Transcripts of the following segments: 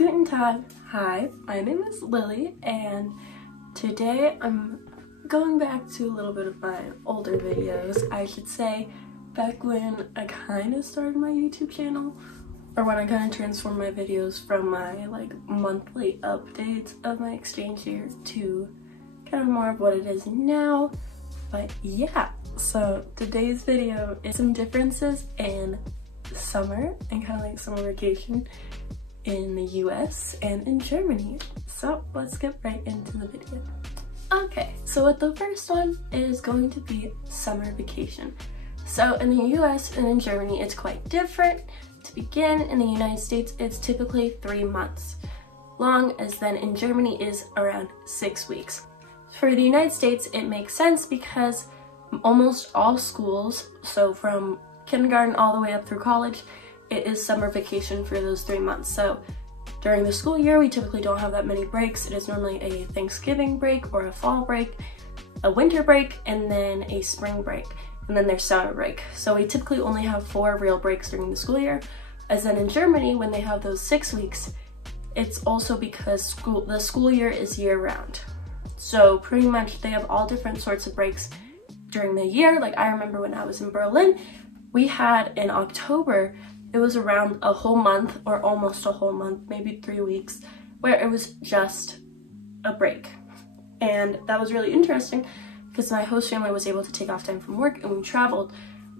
Guten Tag. Hi, my name is Lily, and today I'm going back to a little bit of my older videos. I should say back when I kind of started my YouTube channel, or when I kind of transformed my videos from my monthly updates of my exchange year to kind of more of what it is now. But yeah, so today's video is some differences in summer and kind of like summer vacation in the US and in Germany. So let's get right into the video. Okay, so the first one is going to be summer vacation. So in the US and in Germany, it's quite different. To begin, in the United States, it's typically 3 months long, as then in Germany is around 6 weeks. For the United States, it makes sense because almost all schools, so from kindergarten all the way up through college, it is summer vacation for those 3 months. So during the school year, we typically don't have that many breaks. It is normally a Thanksgiving break or a fall break, a winter break, and then a spring break, and then there's summer break. So we typically only have 4 real breaks during the school year, as then in Germany, when they have those 6 weeks, it's also because the school year is year-round. So pretty much they have all different sorts of breaks during the year. Like I remember when I was in Berlin, we had in October, it was around a whole month or almost a whole month, maybe 3 weeks, where it was just a break. And that was really interesting because my host family was able to take off time from work and we traveled.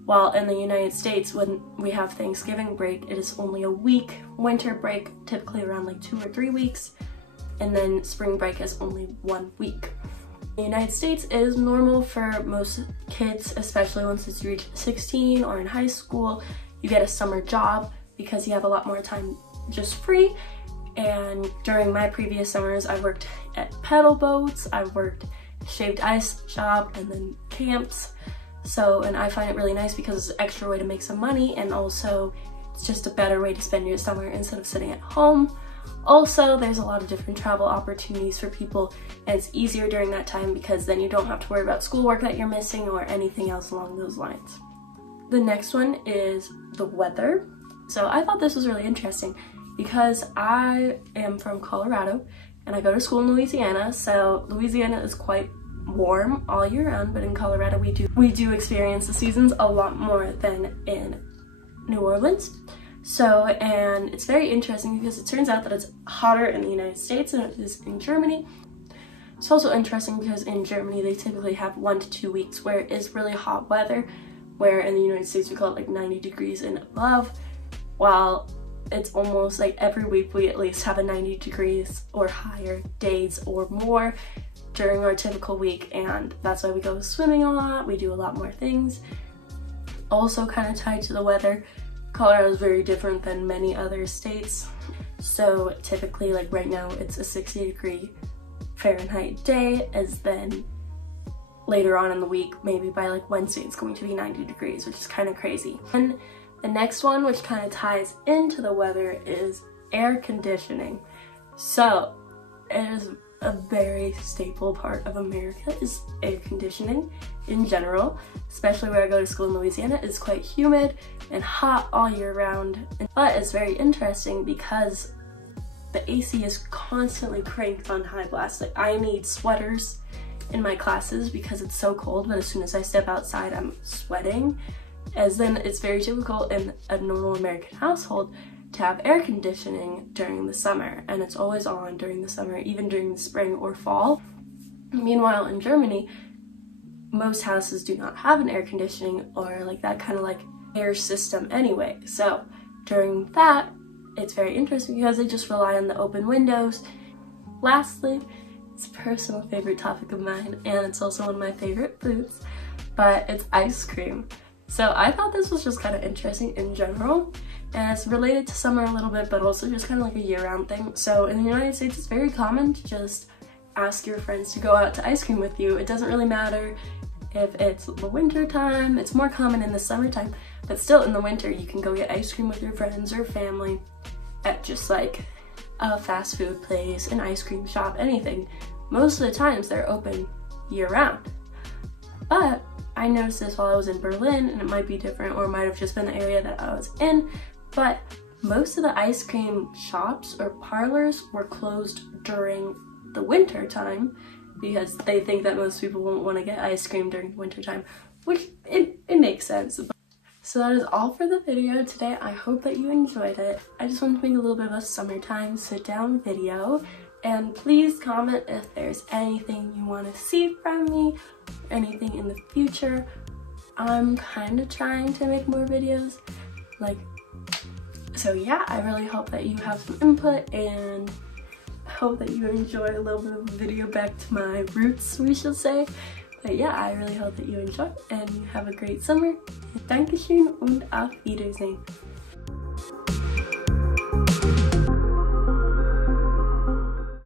While in the United States, when we have Thanksgiving break, it is only a week. Winter break, typically around like 2 or 3 weeks. And then spring break is only 1 week. In the United States, it is normal for most kids, especially once it's reached 16 or in high school, you get a summer job because you have a lot more time just free. And during my previous summers, I worked at pedal boats, I worked shaved ice shop, and then camps. So, and I find it really nice because it's an extra way to make some money, and also it's just a better way to spend your summer instead of sitting at home. Also, there's a lot of different travel opportunities for people, and it's easier during that time because then you don't have to worry about schoolwork that you're missing or anything else along those lines. The next one is the weather. So I thought this was really interesting because I am from Colorado and I go to school in Louisiana. So Louisiana is quite warm all year round, but in Colorado we do experience the seasons a lot more than in New Orleans. So, and it's very interesting because it turns out that it's hotter in the United States than it is in Germany. It's also interesting because in Germany they typically have 1 to 2 weeks where it is really hot weather, where in the United States we call it like 90 degrees and above, while it's almost like every week we at least have a 90 degrees or higher days or more during our typical week, and that's why we go swimming a lot, we do a lot more things. Also kind of tied to the weather, Colorado is very different than many other states. So typically, like right now, it's a 60-degree Fahrenheit day, as then later on in the week, maybe by like Wednesday, it's going to be 90 degrees, which is kind of crazy. And the next one, which kind of ties into the weather, is air conditioning. So it is a very staple part of America is air conditioning in general, especially where I go to school in Louisiana. It's quite humid and hot all year round, but it's very interesting because the AC is constantly cranked on high blast. Like I need sweaters in my classes because it's so cold, but as soon as I step outside I'm sweating, as then it's very typical in a normal American household to have air conditioning during the summer, and it's always on during the summer, even during the spring or fall. Meanwhile, in Germany, most houses do not have an air conditioning or like that kind of like air system anyway. So during that, it's very interesting because they just rely on the open windows. Lastly, it's a personal favorite topic of mine, and it's also one of my favorite foods, but it's ice cream. So I thought this was just kind of interesting in general, and it's related to summer a little bit, but also just kind of like a year-round thing. So in the United States, it's very common to just ask your friends to go out to ice cream with you. It doesn't really matter if it's the winter time, it's more common in the summertime, but still in the winter, you can go get ice cream with your friends or family at just like a fast food place, an ice cream shop, anything. Most of the times they're open year-round. But I noticed this while I was in Berlin, and it might be different or it might have just been the area that I was in, but most of the ice cream shops or parlors were closed during the winter time because they think that most people won't want to get ice cream during winter time, which it makes sense. So that is all for the video today. I hope that you enjoyed it. I just wanted to make a little bit of a summertime sit down video, and please comment if there's anything you want to see from me, anything in the future. I'm kind of trying to make more videos, so yeah, I really hope that you have some input, and hope that you enjoy a little bit of a video back to my roots, we should say. But yeah, I really hope that you enjoy and you have a great summer. Dankeschön und auf Wiedersehen.